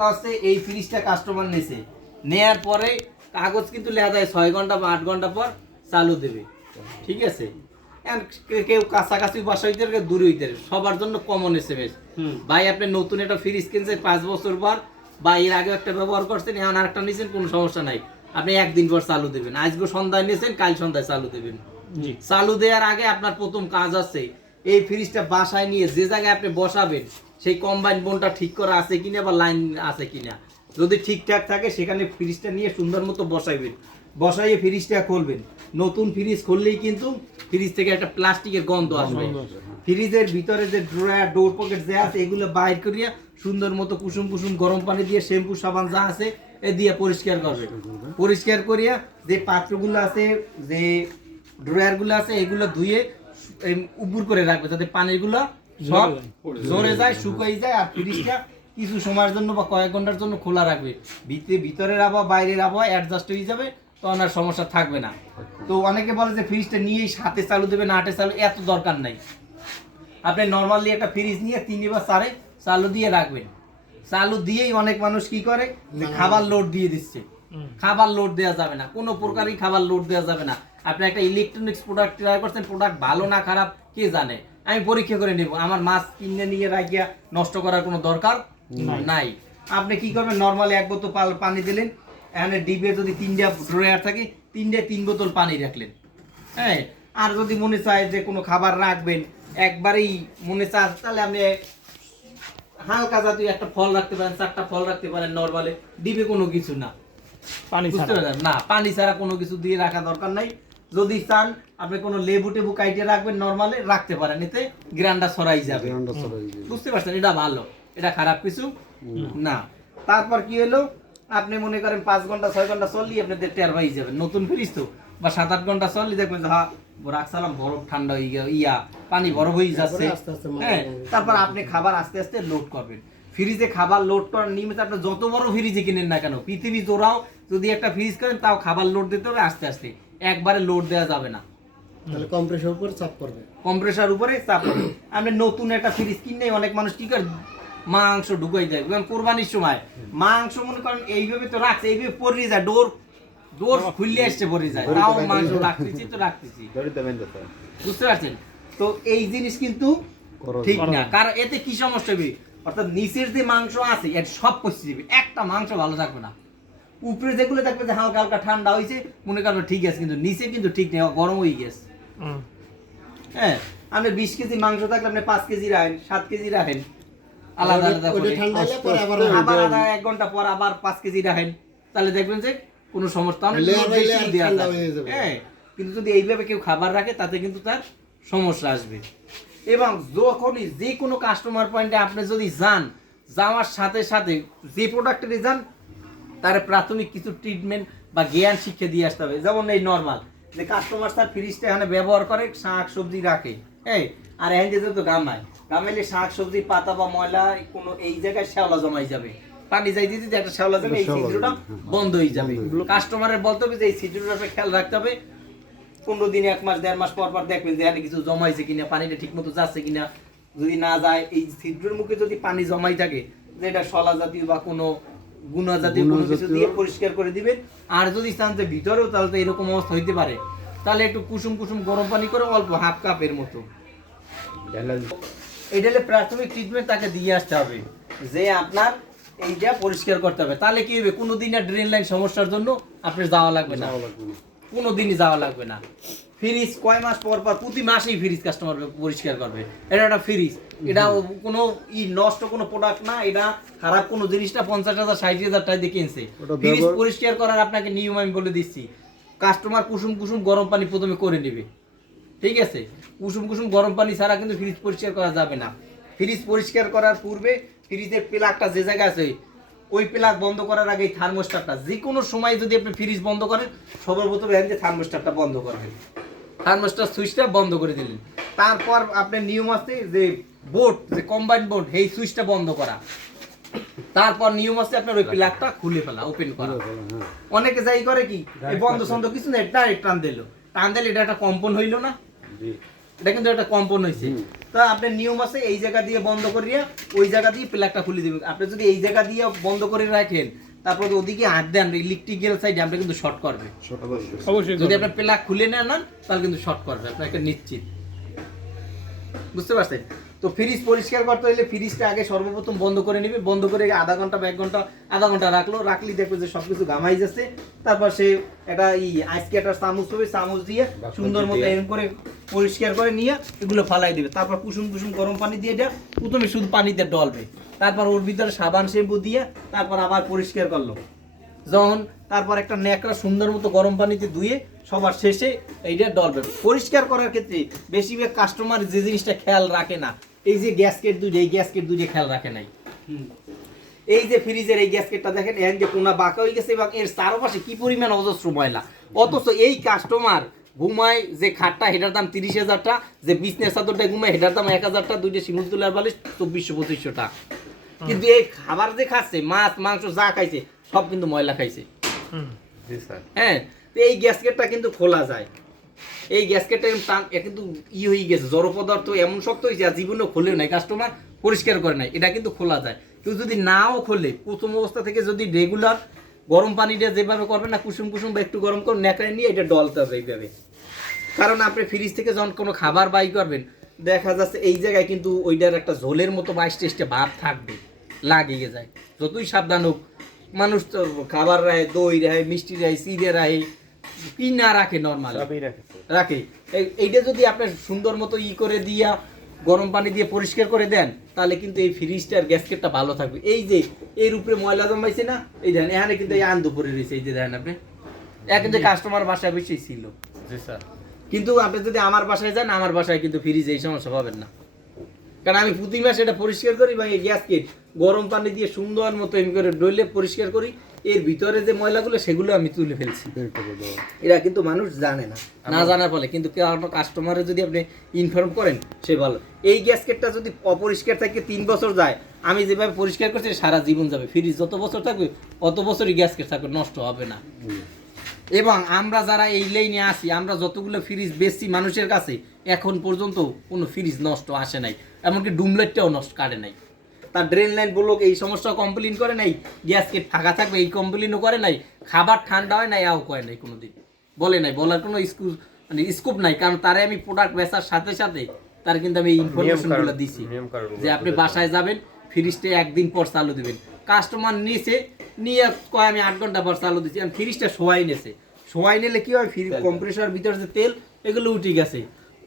আছে এই ফ্রিজটা কাস্টমার নিছে, নেয়ার পরে কাগজ কিন্তু লেখা যায় 6 ঘন্টা বা 8 ঘন্টা পর চালু দেবে। ঠিক আছে, কেউ কাছাকাছি বাসা হইতে পারে, দূরে হইতে পারে, সবার জন্য কমন এসএমএস। ভাই আপনি নতুন একটা ফ্রিজ কিনছেন 5 বছর পর, বা এর আগে একটা ব্যবহার করছেন, এখন আরেকটা নিছেন, কোনো সমস্যা নাই, আপনি একদিন পর চালু দেবেন। আজকে সন্ধ্যায় নিয়েছেন, কাল সন্ধ্যায় চালু দেবেন। চালু দেওয়ার আগে আপনার প্রথম কাজ আছে এই ফ্রিজটা বাসায় নিয়ে যে জায়গায় আপনি বসাবেন সেই কম্বাইন বোনটা ঠিক করা আছে কিনা বা লাইন আছে কিনা। যদি ঠিকঠাক থাকে সেখানে ফ্রিজটা নিয়ে সুন্দর মতো বসাইবেন, বসাইয়ে ফ্রিজটা খুলবেন। নতুন ফ্রিজ খুললেই কিন্তু ফ্রিজ থেকে একটা প্লাস্টিকের গন্ধ আসবে। ফ্রিজের ভিতরে যে ডোর পকেট যে আছে এগুলো বাইর করিয়া সুন্দর মতো কুসুম কুসুম গরম পানি দিয়ে শ্যাম্পু সাবান যা আছে এ দিয়ে পরিষ্কার করবে। পরিষ্কার করিয়া যে পাত্রগুলো আছে, যে ড্রয়ারগুলো আছে, এগুলো ধুয়ে উপর করে রাখবে যাতে পানিগুলো সব ঝরে যায়, শুকাই যায়। আর ফ্রিজটা কিছু সময়ের জন্য বা কয়েক ঘন্টার জন্য খোলা রাখবে, ভিতরের আবহাওয়া বাইরের আবহাওয়া অ্যাডজাস্ট হয়ে যাবে, তখন আর সমস্যা থাকবে না। তো অনেকে বলে যে ফ্রিজটা নিয়েই হাতে চালু দেবে না হাতে চালু, এত দরকার নাই। আপনি নর্মালি একটা ফ্রিজ নিয়ে 3 বা 4 চালু দিয়ে রাখবেন। চালু দিয়েই অনেক মানুষ কি করে যে খাবার লোড দিয়ে দিচ্ছে। খাবার লোড দেওয়া যাবে না, কোনো প্রকারই খাবার লোড দেওয়া যাবে না। আপনি একটা ইলেকট্রনিক্স প্রোডাক্ট ট্রাই করছেন, প্রোডাক্ট ভালো না খারাপ কে জানে, আমি পরীক্ষা করে নেব। আমার মাছ কিনে নিয়ে রাখিয়া নষ্ট করার কোনো দরকার নাই। আপনি কি করবেন, নর্মালি 1 বোতল পানি দিলেন, এখানে ডিবে যদি 3টা ড্রয়ার থাকে 3 বোতল পানি রাখলেন। হ্যাঁ, আর যদি মনে চায় যে কোনো খাবার রাখবেন, একবারেই মনে চায়, তাহলে আপনি হালকা জাতীয় একটা ফল রাখতে পারেন, 4টা ফল রাখতে পারেন। নরমালি ডিবে কোনো কিছু না, পানি বুঝতে পারেন না, পানি ছাড়া কোনো কিছু দিয়ে রাখা দরকার নাই। যদি চান আপনি কোনো লেবু টেবু কাইটে রাখবেন, নরমালি রাখতে পারেন, এতে গ্রান্ডা ছড়াই যাবে। বুঝতে পারছেন, এটা ভালো, এটা খারাপ কিছু না। তারপর কি হলো, আপনি মনে করেন 5 ঘন্টা 6 ঘন্টা চললি আপনাদের টের পাই যাবেন, নতুন ফ্রিজ তো, বা 7-8 ঘন্টা চললি দেখবেন হ্যাঁ রাখছিলাম বরফ ঠান্ডা হয়ে গেল, পানি বরফ হয়ে যাচ্ছে। হ্যাঁ, তারপর আপনি খাবার আস্তে আস্তে লোড করবেন। ফ্রিজে খাবার লোড করার নিয়মিত আপনি যত বড় ফ্রিজে কিনেন না কেন, পৃথিবী জোড়াও যদি একটা ফ্রিজ করেন, তাও খাবার লোড দিতে হবে আস্তে আস্তে, একবারে লোড দেওয়া যাবে না। তাহলে কম্প্রেসার উপরে চাপ পড়বে, কম্প্রেসার উপরে চাপ পড়বে। আপনি নতুন একটা ফ্রিজ কিনে অনেক মানুষ কি করে মাংস ঢুকাই দেয়, কোরবানির সময় মাংস মনে করেন এইভাবে তো রাখছে, এইভাবে পড়ে যায়, ডোর খুললে আসছে পড়ে যায়, তাও মাংস রাখতেছি তো রাখতেছি। বুঝতে পারছেন তো, এই জিনিস কিন্তু ঠিক না। কারণ এতে কি সমস্যা হবে, অর্থাৎ নিচের যে মাংস আছে এটা সব পচে যাবে, একটা মাংস ভালো থাকবে না। উপরে যেগুলো থাকবে যে হালকা হালকা ঠান্ডা হয়েছে মনে করবে ঠিক আছে, কিন্তু নিচে কিন্তু ঠিক নেই, গরম হয়ে গেছে। হ্যাঁ, আপনি 20 কেজি মাংস থাকলে আপনি 5 কেজি রাখেন, 7 কেজি রাখেন, আলাদা আলাদা করে, আবার আধা 1 ঘন্টা পর আবার 5 কেজি রাখেন, তাহলে দেখবেন যে কোনো সমস্যা নেই। হ্যাঁ, কিন্তু যদি এইভাবে কেউ খাবার রাখে তাতে কিন্তু তার সমস্যা আসবে। এবং যখনই যে কোনো কাস্টমার পয়েন্টে আপনি যদি যান, যাওয়ার সাথে সাথে যে প্রোডাক্টেরই যান তার প্রাথমিক কিছু ট্রিটমেন্ট বা জ্ঞান শিক্ষা দিয়ে আসতে হবে। যেমন এই নর্মাল যে কাস্টমার তার ফ্রিজটা এখানে ব্যবহার করে, শাক সবজি রাখে, হ্যাঁ, আর এখানে যেহেতু গামাইলে শাক সবজি পাতা বা ময়লা কোনো এই জায়গায় শ্যাওলা জমাই যাবে, পানি যাই দিতে একটা শ্যাওলা যাবে, এই ছিদ্রটা বন্ধ হয়ে যাবে। কাস্টমারের বলতে হবে যে এই ছিদ্রটা খেয়াল রাখতে হবে। 15 দিন 1 মাস 1.5 মাস পর পর দেখবেন যে এখানে কিছু জমাইছে কিনা, পানিটা ঠিক মতো যাচ্ছে কিনা। যদি না যায়, এই ছিদ্রের মুখে যদি পানি জমাই থাকে, যেটা শলা জাতীয় বা কোনো গুণা জাতীয় কোনো কিছু দিয়ে পরিষ্কার করে দিবেন। আর যদি চান যে ভিতরেও, তাহলে তো এরকম অবস্থা হইতে পারে, তাহলে একটু কুসুম কুসুম গরম পানি করে অল্প হাফ কাপের মতো, এটা হলে প্রাথমিক ট্রিটমেন্ট তাকে দিয়ে আসতে হবে, যে আপনার এইটা পরিষ্কার করতে হবে। তাহলে কি হবে, কোনোদিন আর ড্রেন লাইন সমস্যার জন্য আপনার যাওয়া লাগবে না, কোনোদিনই যাওয়া লাগবে না। ফ্রিজ কয় মাস পর পর, প্রতি মাসেই ফ্রিজ কাস্টমার পরিষ্কার করবে। এটা একটা ফ্রিজ, এটা কোনো নষ্ট কোনো প্রোডাক্ট না, এটা খারাপ কোনো জিনিসটা 50,000 60,000 টাকা দিয়ে কিনছে। ফ্রিজ পরিষ্কার করার আপনাকে নিয়ম আমি বলে দিচ্ছি। কাস্টমার কুসুম কুসুম গরম পানি প্রথমে করে নেবে, ঠিক আছে? কুসুম কুসুম গরম পানি ছাড়া কিন্তু ফ্রিজ পরিষ্কার করা যাবে না। ফ্রিজ পরিষ্কার করার পূর্বে ফ্রিজের প্লাগটা যে জায়গায় আছে ওই প্লাগ বন্ধ করার আগে থার্মোস্ট্যাটটা, যে কোনো সময় যদি আপনি ফ্রিজ বন্ধ করেন, সর্বপ্রথম এখান থেকে থার্মোস্ট্যাটটা বন্ধ করবেন, থার্মোস্ট্যাট সুইচটা বন্ধ করে দিলেন। তারপর আপনার নিয়ম আছে যে বোর্ড, যে কম্বাইন্ড বোর্ড, এই সুইচটা বন্ধ করা। তারপর নিয়ম আছে আপনার ওই প্লাগটা খুলে ফেলা, ওপেন করা। অনেকে যাই করে কি, এই বন্ধ ছন্দ কিছু না, ডাইরেক্ট টান দিল, এটা একটা কম্পন হইলো না, এটা কিন্তু একটা কম্পন হয়েছে। তা আপনার নিয়ম আছে এই জায়গা দিয়ে বন্ধ করিয়া ওই জায়গা দিয়ে প্লাগটা খুলে দিবেন। আপনি যদি এই জায়গা দিয়ে বন্ধ করে রাখেন তারপর ওদিকে হাত দেন ইলেকট্রিক্যাল সাইডে আপনি কিন্তু শর্ট করবে। অবশ্যই যদি আপনার প্লাগ খুলে নেন তাহলে কিন্তু শর্ট করবে, আপনার একটা নিশ্চিত। বুঝতে পারছেন? তো ফ্রিজ পরিষ্কার করতে হলে ফ্রিজটা আগে সর্বপ্রথম বন্ধ করে নিবে, বন্ধ করে আধা ঘন্টা বা 1 ঘন্টা রাখলি দেখবে যে সবকিছু ঘামাই যাচ্ছে। তারপর সে একটা আজকে একটা চামচ হবে, চামচ দিয়ে সুন্দর মতো এরকম করে পরিষ্কার করে নিয়ে এগুলো ফালাই দিবে। তারপর কুসুম কুসুম গরম পানি দিয়ে এটা প্রথমে শুধু পানিতে ডলবে, তারপর ওর ভিতরে সাবান শ্যাম্পু দিয়ে তারপর আবার পরিষ্কার করলো যখন, তারপর একটা ন্যাকড়া সুন্দর মতো গরম পানিতে ধুয়ে সবার শেষে এইটা ডলবে। পরিষ্কার করার ক্ষেত্রে বেশিরভাগ কাস্টমার যে জিনিসটা খেয়াল রাখে না, এই যে গ্যাসকেট দুইটা, এই গ্যাসকেট দুইটা খেয়াল রাখে নাই। এই যে ফ্রিজের এই গ্যাসকেটটা দেখেন এর যে কোনা বাঁকা হয়ে গেছে এবং এর চারপাশে কি পরিমাণ অজস্র ময়লা, অথচ এই কাস্টমার ঘুমায় যে খাটটা হেটার দাম 30,000 টাকা, যে বিছনার চাদরটা ঘুমায় হেটার দাম 1,000 টাকা, দুইটা শিমুল তুলার বালিশ 2400-2500 টাকা। কিন্তু এই খাবার যে খাচ্ছে মাছ মাংস যা খাইছে সব কিন্তু ময়লা খাইছে। হ্যাঁ, তো এই গ্যাসকেটটা কিন্তু খোলা যায়। এই গ্যাসকেটটা কিন্তু হয়ে গেছে, জড় পদার্থ এমন শক্ত হয়েছে আর জীবনেও খোলেও নাই, কাস্টমার পরিষ্কার করে নাই। এটা কিন্তু খোলা যায়। কেউ যদি নাও খোলে প্রথম অবস্থা থেকে যদি রেগুলার গরম পানিটা যেভাবে করবে না, কুসুম কুসুম বা একটু গরম করে নেকড়ে নিয়ে এটা ডলতে হবে এইভাবে। কারণ আপনি ফ্রিজ থেকে যখন কোনো খাবার বাই করবেন দেখা যাচ্ছে এই জায়গায় কিন্তু ওইটার একটা ঝোলের মতো 22-23টা ভাব থাকবে, লাগিয়ে যায়। যতই সাবধান হোক মানুষ তো খাবার রাখে, দই রাখে, মিষ্টি রাখে, চিড়ে রাখে, কি না রাখে, নর্মাল রাখে। এইটা যদি আপনি সুন্দর মতো করে দিয়া গরম পানি দিয়ে পরিষ্কার করে দেন তাহলে কিন্তু এই ফ্রিজটার গ্যাসকেটটা ভালো থাকবে। এই যে এর উপরে ময়লা জমাইছে না, এই দেখেন এখানে কিন্তু এই আন্দু পরে রয়েছে, এই যে দেখেন আপনি এখন যে কাস্টমার বাসায় বেশি ছিল। কিন্তু আপনি যদি আমার বাসায় যান, আমার বাসায় কিন্তু ফ্রিজে এই সমস্যা পাবেন না, কারণ আমি প্রতি মাসে এটা পরিষ্কার করি এবং এই গ্যাসকেট গরম পানি দিয়ে সুন্দর মতো এমনি করে ডলে পরিষ্কার করি। এর ভিতরে যে ময়লাগুলো সেগুলো আমি তুলে ফেলছি। এরা কিন্তু মানুষ জানে না, না জানার ফলে কিন্তু কাস্টমারে যদি আপনি ইনফর্ম করেন সে ভালো। এই গ্যাসকেটটা যদি অপরিষ্কার থাকে 3 বছর যায়, আমি যেভাবে পরিষ্কার করছি সারা জীবন যাবে। ফ্রিজ যত বছর থাকবে অত বছরই গ্যাসকেট থাকবে, নষ্ট হবে না। এবং আমরা যারা এই লাইনে আসি, আমরা যতগুলো ফ্রিজ বেশি মানুষের কাছে এখন পর্যন্ত কোনো ফ্রিজ নষ্ট আসে নাই, এমনকি ডুমলাইটটাও নষ্ট কাটে নাই। তার ড্রেন লাইন ব্লক এই সমস্যা কমপ্লেন করে নাই, গ্যাসকেট ফাঁকা থাকবে এই কমপ্লেনও করে নাই, খাবার ঠান্ডা হয় নাই এও করে নাই, কোনোদিন বলে নাই, বলার কোনো স্কোপ নাই। কারণ তারে আমি প্রোডাক্ট বেচার সাথে সাথে তার কিন্তু আমি এই ইনফরমেশনগুলো দিছি যে আপনি বাসায় যাবেন ফ্রিজটা 1 দিন পর চালু দিবেন। কাস্টমার নিয়ে কয় আমি 8 ঘন্টা পর চালু দিচ্ছি, আমি ফ্রিজটা শোয়াই নিয়েছে। শোয়াই নিলে কি হয়, কম্প্রেসার ভিতরে যে তেল এগুলো উঠে গেছে।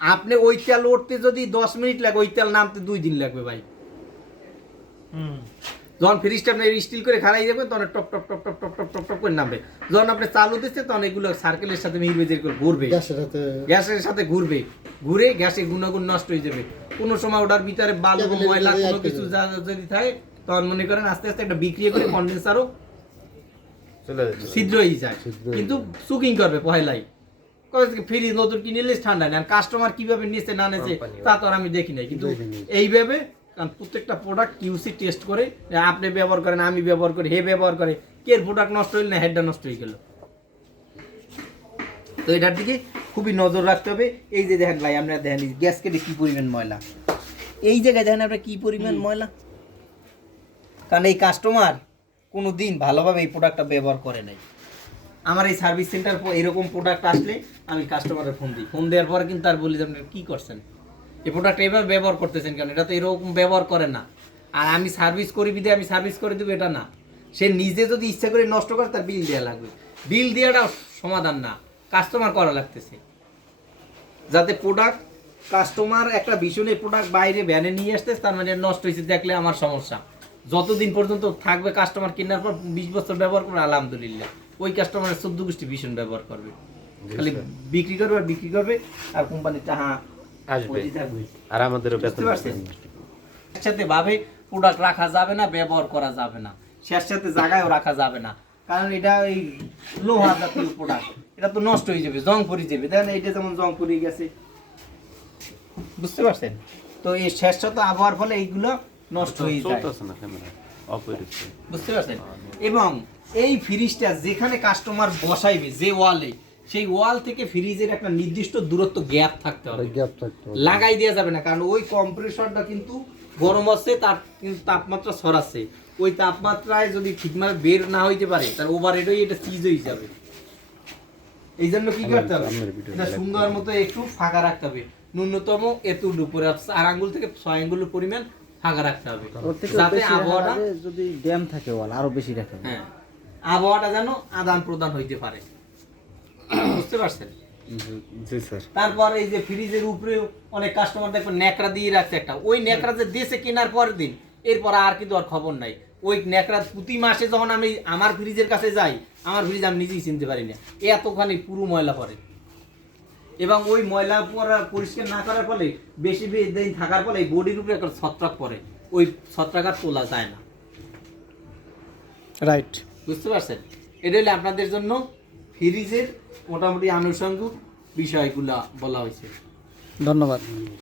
আপনি ওই তেল উঠতে যদি 10 মিনিট লাগে, ওই তেল নামতে 2 দিন লাগবে ভাই। যখন ফ্রিজটা আপনি স্টিল করে খারাই যাবেন তখন top top top top top top top top করে নামবে। যখন আপনি চালু দিচ্ছে তখন এগুলো সার্কেলের সাথে মিলবে, ঘুরবে, গ্যাসের সাথে ঘুরবে, ঘুরে গ্যাসের গুণাগুণ নষ্ট হয়ে যাবে। কোনো সময় ওটার ভিতরে বালু ময়লা কোনো কিছু যদি থাকে তখন মনে করেন আস্তে আস্তে একটা বিক্রিয়া করে কন্ডেন্সারও ছিদ্র হয়ে যায়, কিন্তু সুকিং করবে পহেলাই। ফ্রিজ নতুন কিনলে ঠান্ডা নেন, কাস্টমার কিভাবে নিচ্ছে না নিচ্ছে তা তো আর আমি দেখি নাই। কিন্তু এইভাবে কারণ প্রত্যেকটা প্রোডাক্ট কিউসি টেস্ট করে, আপনি ব্যবহার করেন, আমি ব্যবহার করি, হে ব্যবহার করে, কে প্রোডাক্ট নষ্ট হইল না হেডটা নষ্ট হয়ে গেল। তো এটার দিকে খুবই নজর রাখতে হবে। এই যে দেখেন ভাই, আপনারা দেখেন গ্যাসকেটে কি পরিমাণ ময়লা, এই জায়গায় দেখেন আপনার কি পরিমাণ ময়লা, কারণ এই কাস্টমার কোনো দিন ভালোভাবে এই প্রোডাক্টটা ব্যবহার করে নাই। আমার এই সার্ভিস সেন্টার এরকম প্রোডাক্ট আসলে আমি কাস্টমারের ফোন দিই, ফোন দেওয়ার পরে কিন্তু আর বলি যে আপনি কী করছেন, এই প্রোডাক্টটা এভাবে ব্যবহার করতেছেন কেন, এটা তো এরকম ব্যবহার করে না। আর আমি সার্ভিস করি বিদে আমি সার্ভিস করে দেবো এটা না, সে নিজে যদি ইচ্ছা করে নষ্ট করে তার বিল দেওয়া লাগবে। বিল দেওয়াটা সমাধান না, কাস্টমার করা লাগতেছে। যাতে প্রোডাক্ট কাস্টমার একটা ভীষণই প্রোডাক্ট বাইরে ভ্যানে নিয়ে আসতে, তার মানে নষ্ট হয়েছে দেখলে আমার সমস্যা। যতদিন পর্যন্ত থাকবে কাস্টমার কেনার পর 20 বছর ব্যবহার করবে আলহামদুলিল্লাহ, ওই কাস্টমারের 14 গোষ্ঠী ভীষণ ব্যবহার করবে, খালি বিক্রি করবে আর বিক্রি করবে, আর কোম্পানিটা আসবে আর আমাদেরও বেতন পাবে। একসাথে ভাবে প্রোডাক্ট রাখা যাবে না, ব্যবহার করা যাবে না, সাথে জায়গায়ও রাখা যাবে না, কারণ এটা এই লোহা জাতীয় প্রোডাক্ট, এটা তো নষ্ট হয়ে যাবে, জং পড়ে যাবে। দেখেন এইটা যেমন জং পড়ে গেছে, বুঝতে পারছেন? তো এই সাথে আবহাওয়ার ফলে এইগুলো নষ্ট হয়ে যায়, বুঝতে পারছেন? এবং এই ফ্রিজটা যেখানে কাস্টমার বসাইবে, যে ওয়ালে সেই ওয়াল থেকে ফ্রিজের একটা নির্দিষ্ট দূরত্ব গ্যাপ থাকতে হবে, গ্যাপ থাকতে হবে। লাগাই দেওয়া যাবে না, কারণ ওই কম্প্রেসরটা কিন্তু গরম হচ্ছে, তার কিন্তু তাপমাত্রা ছড়াচ্ছে, ওই তাপমাত্রায় যদি ঠিকভাবে বের না হইতে পারে তার ওভারহেড হয়ে এটা সিজ হয়ে যাবে। এই জন্য কি করতে হবে, এটা সুন্দর মতো একটু ফাঁকা রাখতে হবে, ন্যূনতম এতটুকু উপরে 4 আঙ্গুল থেকে 6 আঙ্গুলের পরিমাণ ফাঁকা রাখতে হবে, ওর থেকে যাতে বেশি আবহাওয়াটা, রাখা যাবে, যদি ড্যাম থাকে ওয়াল আরো বেশি রাখা যাবে। হ্যাঁ, আবহাওয়াটা যেন আদান প্রদান হইতে পারে। বুঝতে পারছেন? জি স্যার। তারপর এই যে ফ্রিজের উপরে অনেক কাস্টমার দেখবেন ন্যাকড়া দিয়ে রাখছে একটা, ওই ন্যাকড়া যে দেশে কেনার পরের দিন এরপর আর কিন্তু আর খবর নাই। ওই ন্যাকড়া প্রতি মাসে যখন আমি আমার ফ্রিজের কাছে যাই, আমার ফ্রিজ আমি নিজেই চিনতে পারি না, এতখানি পুরো ময়লা পড়ে। এবং ওই ময়লা পরিষ্কার না করার ফলে বেশি দিন থাকার ফলে বডির উপরে একটা ছত্রাক পড়ে, ওই ছত্রাক আর তোলা যায় না। রাইট। বুঝতে পারছেন? এটা হলে আপনাদের জন্য ফ্রিজের মোটামুটি আনুষঙ্গিক বিষয়গুলো বলা হয়েছে। ধন্যবাদ।